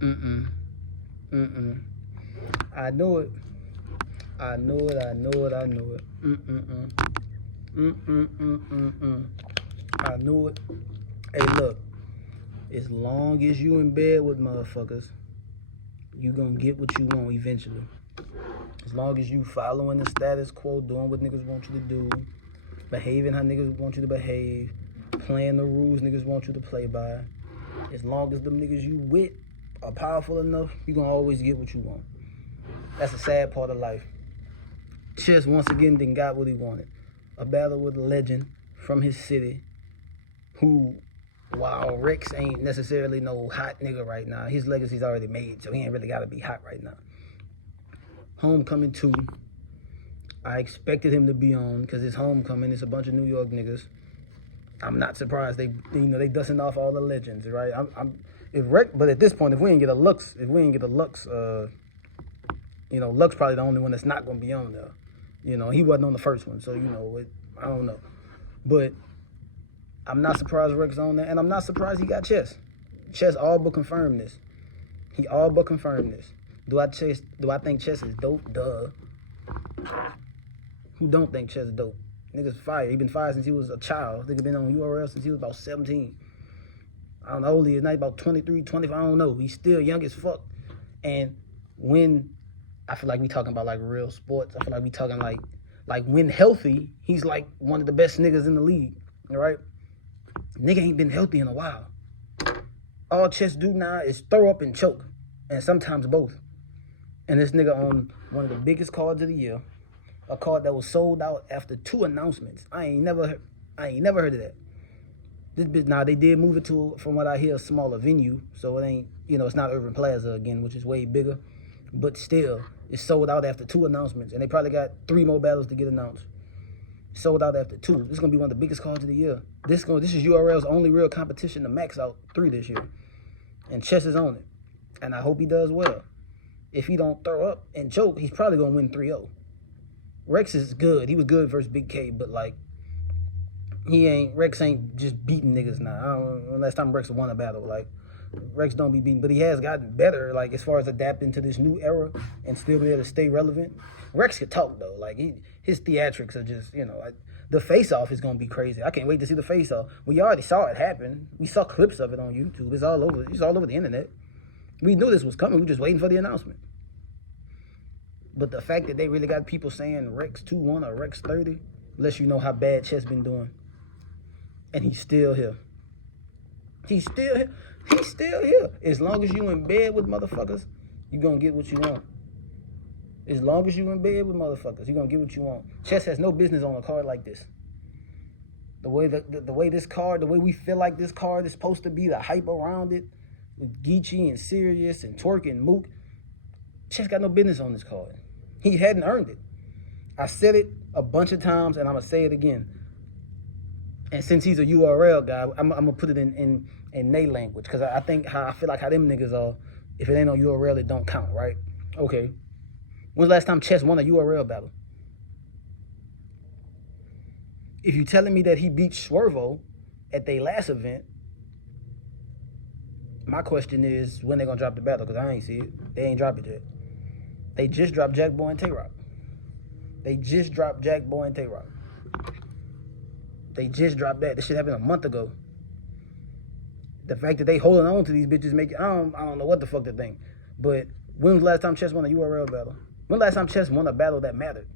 Mm-mm. Mm-mm. I know it. I know it. I know it. I know it. Mm-mm-mm. Mm-mm-mm-mm-mm. I knew it. Hey, look. As long as you in bed with motherfuckers, you gonna get what you want eventually. As long as you following the status quo, doing what niggas want you to do, behaving how niggas want you to behave, playing the rules niggas want you to play by. As long as them niggas you with are powerful enough, you gonna always get what you want. That's the sad part of life. Chess once again didn't got what he wanted. A battle with a legend from his city who, while Rex ain't necessarily no hot nigga right now, his legacy's already made, so he ain't really gotta be hot right now. Homecoming 2, I expected him to be on because it's homecoming. It's a bunch of New York niggas. I'm not surprised. They dusting off all the legends, right? But at this point, if we ain't get a Lux, Lux probably the only one that's not gonna be on there. He wasn't on the first one, so I don't know. But I'm not surprised Rex on there, and I'm not surprised he got Chess. Chess all but confirmed this. He all but confirmed this. Do I think Chess is dope? Duh. Who don't think Chess is dope? Nigga's fired. He been fired since he was a child. Nigga been on URL since he was about 17. I don't know how old he is now. He's about 23, 25. I don't know. He's still young as fuck. And when I feel like we talking about like real sports, I feel like we talking like when healthy, he's like one of the best niggas in the league. All right? Nigga ain't been healthy in a while. All Chess do now is throw up and choke. And sometimes both. And this nigga on one of the biggest cards of the year. A card that was sold out after 2 announcements. I ain't never heard of that. This bitch, now they did move it to, from what I hear, a smaller venue. So it ain't, it's not Urban Plaza again, which is way bigger. But still, it's sold out after 2 announcements. And they probably got 3 more battles to get announced. Sold out after 2. This is going to be one of the biggest cards of the year. This is URL's only real competition to max out 3 this year. And Chess is on it. And I hope he does well. If he don't throw up and choke, he's probably going to win 3-0. Rex is good. He was good versus Big K, but like, Rex ain't just beating niggas now. I don't know last time Rex won a battle. Like, Rex don't be beating, but he has gotten better, like, as far as adapting to this new era and still be able to stay relevant. Rex can talk, though. Like, his theatrics are just, the face-off is going to be crazy. I can't wait to see the face-off. We already saw it happen. We saw clips of it on YouTube. It's all over the internet. We knew this was coming. We were just waiting for the announcement. But the fact that they really got people saying Rex 2-1 or Rex 30 lets you know how bad Chess been doing. And he's still here. He's still here. He's still here. As long as you in bed with motherfuckers, you gonna get what you want. As long as you in bed with motherfuckers, you gonna get what you want. Chess has no business on a card like this. The way this card, the way we feel like this card is supposed to be, the hype around it, with Geechee and Sirius and Twerk and Mook, Chess got no business on this card. He hadn't earned it. I said it a bunch of times, and I'm going to say it again. And since he's a URL guy, I'm going to put it in they language, because I feel like how them niggas are, if it ain't on URL, it don't count, right? Okay. When's the last time Chess won a URL battle? If you're telling me that he beat Swervo at their last event, my question is, when they going to drop the battle? Because I ain't see it. They ain't dropped it yet. They just dropped Jack Boy and Tay-Rock. They just dropped that. This shit happened a month ago. The fact that they holding on to these bitches make it, I don't know what the fuck to think. But when was the last time Chess won a URL battle? When was the last time Chess won a battle that mattered?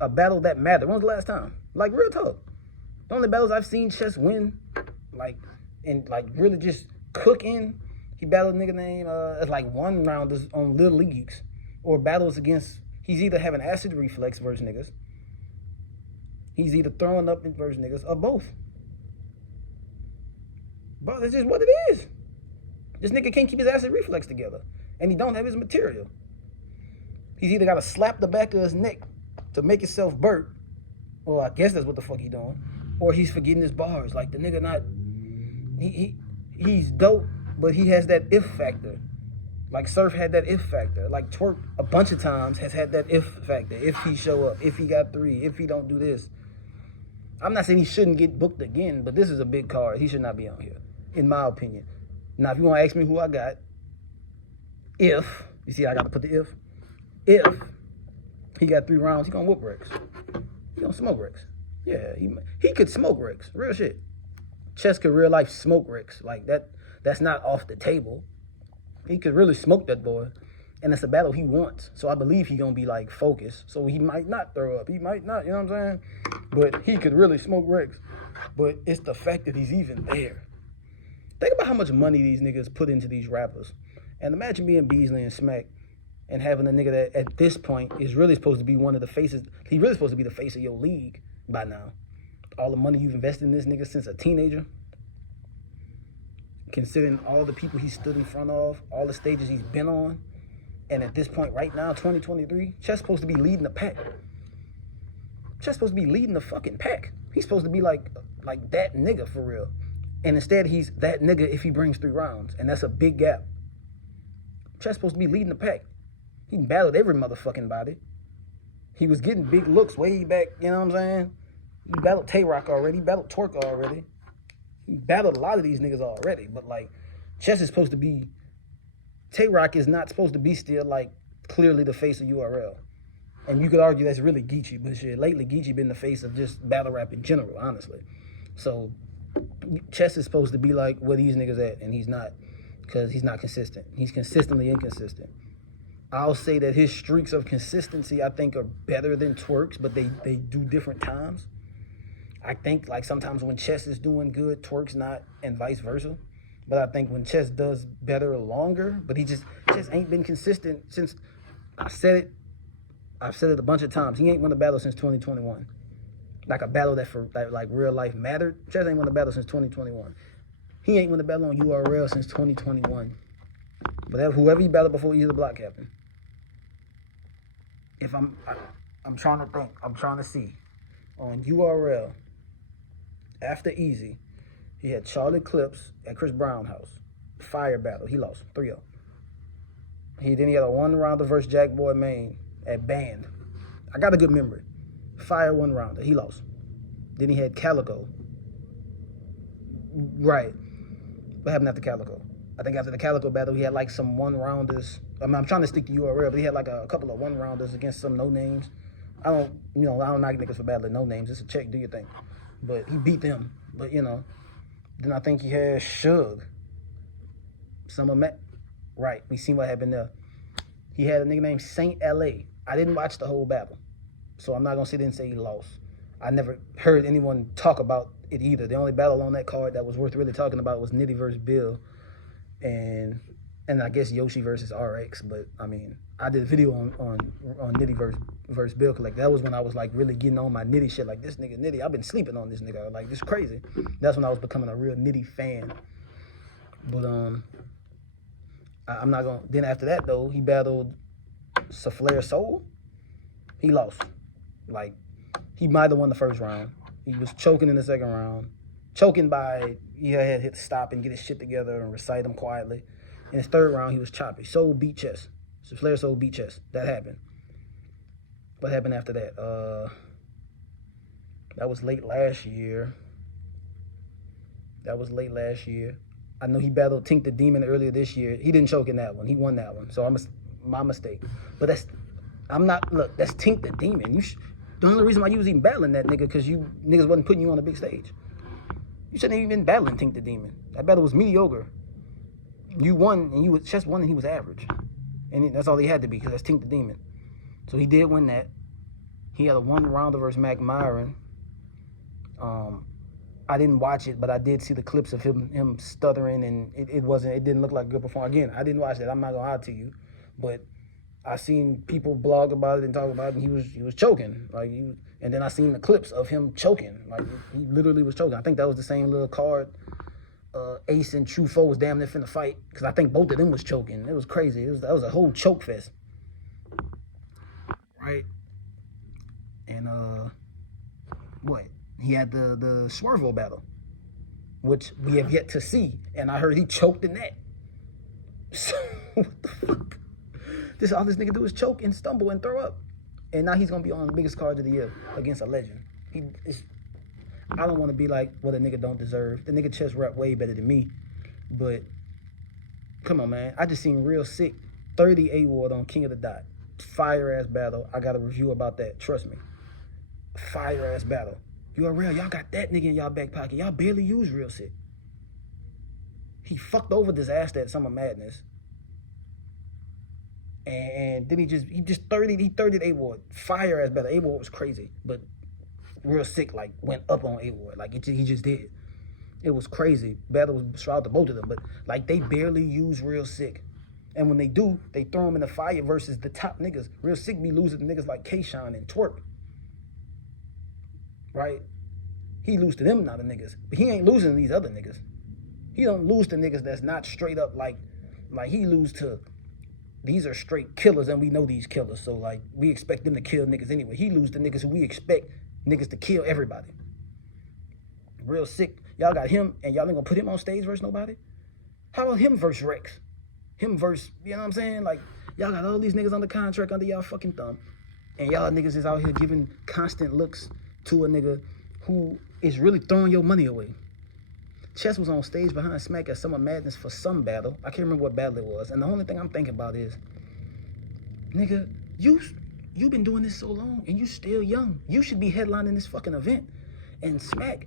A battle that mattered. When was the last time? Like, real talk. The only battles I've seen Chess win, really just cook in, he battled a nigga named, as like one rounders on Little Leagues, or battles against, he's either having acid reflex versus niggas, he's either throwing up versus niggas, or both. Bro, that's just what it is. This nigga can't keep his acid reflex together, and he don't have his material. He's either got to slap the back of his neck to make himself burp, or I guess that's what the fuck he doing, or he's forgetting his bars. Like, the nigga not, he's dope, but he has that if factor. Like Surf had that if factor. Like Twerk a bunch of times has had that if factor. If he show up, if he got 3, if he don't do this. I'm not saying he shouldn't get booked again, but this is a big card. He should not be on here, in my opinion. Now, if you want to ask me who I got, if, you see, I got to put the if he got 3 rounds, he going to whoop Rex. He going to smoke Rex. Yeah, he could smoke Rex. Real shit. Chess could real life smoke Rex. Like, that's not off the table. He could really smoke that boy. And it's a battle he wants. So I believe he going to be, like, focused. So he might not throw up. He might not, you know what I'm saying? But he could really smoke Rex. But it's the fact that he's even there. Think about how much money these niggas put into these rappers. And imagine being Beasley and Smack and having a nigga that at this point is really supposed to be one of the faces. He's really supposed to be the face of your league by now. All the money you've invested in this nigga since a teenager. Considering all the people he stood in front of, all the stages he's been on. And at this point right now, 2023, Chess supposed to be leading the pack. Chess supposed to be leading the fucking pack. He's supposed to be like that nigga for real. And instead, he's that nigga if he brings 3 rounds. And that's a big gap. Chess supposed to be leading the pack. He battled every motherfucking body. He was getting big looks way back, you know what I'm saying? He battled Tay-Rock already. He battled Torque already. He battled a lot of these niggas already. But, like, Chess is supposed to be... Tay-Rock is not supposed to be still, like, clearly the face of URL. And you could argue that's really Geechee. But shit, lately, Geechee been the face of just battle rap in general, honestly. So, Chess is supposed to be like where these niggas at, and he's not. Because he's not consistent. He's consistently inconsistent. I'll say that his streaks of consistency, I think, are better than Twerk's, but they do different times. I think, like, sometimes when Chess is doing good, Twerk's not, and vice versa. But I think when Chess does better longer, but he just ain't been consistent since, I've said it a bunch of times. He ain't won a battle since 2021. Like a battle that for like real life mattered. Chess ain't won a battle since 2021. He ain't won a battle on URL since 2021. But whoever he battled before, he's the block captain. If I'm trying to think, I'm trying to see. On URL, after Easy, he had Charlie Clips at Chris Brown house. Fire battle. He lost 3-0. Then he had a 1-rounder versus Jackboy Maine at Band. I got a good memory. Fire 1-rounder. He lost. Then he had Calico. Right. What happened after Calico? I think after the Calico battle, he had like some 1-rounders. I mean, I'm trying to stick to URL, but he had like a couple of 1-rounders against some no-names. I don't knock niggas for battling no-names. It's a check, do your thing. But he beat them. But, then I think he had Suge. Summer Met. Right. We seen what happened there. He had a nigga named Saint LA. I didn't watch the whole battle. So I'm not going to sit there and say he lost. I never heard anyone talk about it either. The only battle on that card that was worth really talking about was Nitty versus Bill. And I guess Yoshi versus RX. But, I mean, I did a video on Nitty versus Bill. Like, that was when I was, like, really getting on my Nitty shit. Like, this nigga Nitty, I've been sleeping on this nigga. Like, this is crazy. That's when I was becoming a real Nitty fan. But, I'm not going to... Then after that, though, he battled Saflare Soul. He lost. Like, he might have won the first round. He was choking in the second round. Choking by, he had to hit stop and get his shit together and recite him quietly. In his third round, he was choppy. Soul beat Chess. Saflare Soul beat Chess. That happened. What happened after that? That was late last year. I know he battled Tink the Demon earlier this year. He didn't choke in that one. He won that one. So my mistake. But that's Tink the Demon. The only reason why you was even battling that nigga because you niggas wasn't putting you on the big stage. You shouldn't have even been battling Tink the Demon. That battle was mediocre. You won, and Chess won, and he was average. And that's all he had to be, because that's Tink the Demon. So he did win that. He had a 1-rounder versus Mac Myron. I didn't watch it, but I did see the clips of him stuttering, and it didn't look like a good performance. Again, I didn't watch that. I'm not gonna lie to you, but I seen people blog about it and talk about it, and he was choking, and then I seen the clips of him choking, like he literally was choking. I think that was the same little card. Ace and True Foe was damn near finna fight, because I think both of them was choking. It was crazy. That was a whole choke fest, right? And what? He had the Swervo battle, which we have yet to see, and I heard he choked in that. So what the fuck? All this nigga do is choke and stumble and throw up, and now he's gonna be on the biggest card of the year against a legend. I don't want to be like what a nigga don't deserve. The nigga Chess rap way better than me, but Come on, man. I just seen Real Sick 30 A-Ward on King of the Dot. Fire ass battle. I got a review about that. Trust me. Fire ass battle. URL, y'all got that nigga in y'all back pocket. Y'all barely use Real Sick. He fucked over Disaster at Summer Madness. And then he 30'd A-Ward. Fire ass battle. A-Ward was crazy. But Real Sick like went up on A-Ward. Like he just did. It was crazy. Battle was shrouded to both of them, but like they barely use Real Sick. And when they do, they throw him in the fire versus the top niggas. Real Sick be losing to niggas like K-Shine and Twerk. Right? He lose to them, not the niggas. But he ain't losing to these other niggas. He don't lose to niggas that's not straight up like he lose to, these are straight killers and we know these killers. So like we expect them to kill niggas anyway. He lose to niggas who we expect niggas to kill everybody. Real Sick. Y'all got him, and y'all ain't gonna put him on stage versus nobody? How about him versus Rex? Him versus, you know what I'm saying? Like, y'all got all these niggas under contract under y'all fucking thumb, and y'all niggas is out here giving constant looks to a nigga who is really throwing your money away. Chess was on stage behind Smack at Summer Madness for some battle. I can't remember what battle it was, and the only thing I'm thinking about is, nigga, you been doing this so long, and you still young. You should be headlining this fucking event. And Smack,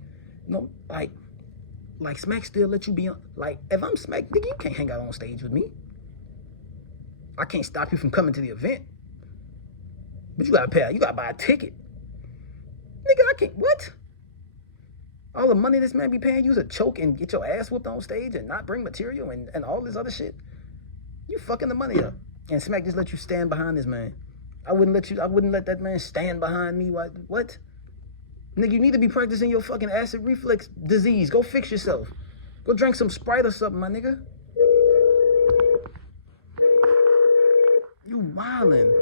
no, like Smack still let you be on. Like, if I'm Smack, nigga, you can't hang out on stage with me. I can't stop you from coming to the event. But you gotta pay, you gotta buy a ticket. Nigga, I can't, what? All the money this man be paying you to choke and get your ass whooped on stage and not bring material and all this other shit? You fucking the money up. And Smack just let you stand behind this man. I wouldn't let that man stand behind me. What? Nigga, you need to be practicing your fucking acid reflux disease. Go fix yourself. Go drink some Sprite or something, my nigga. You wildin'.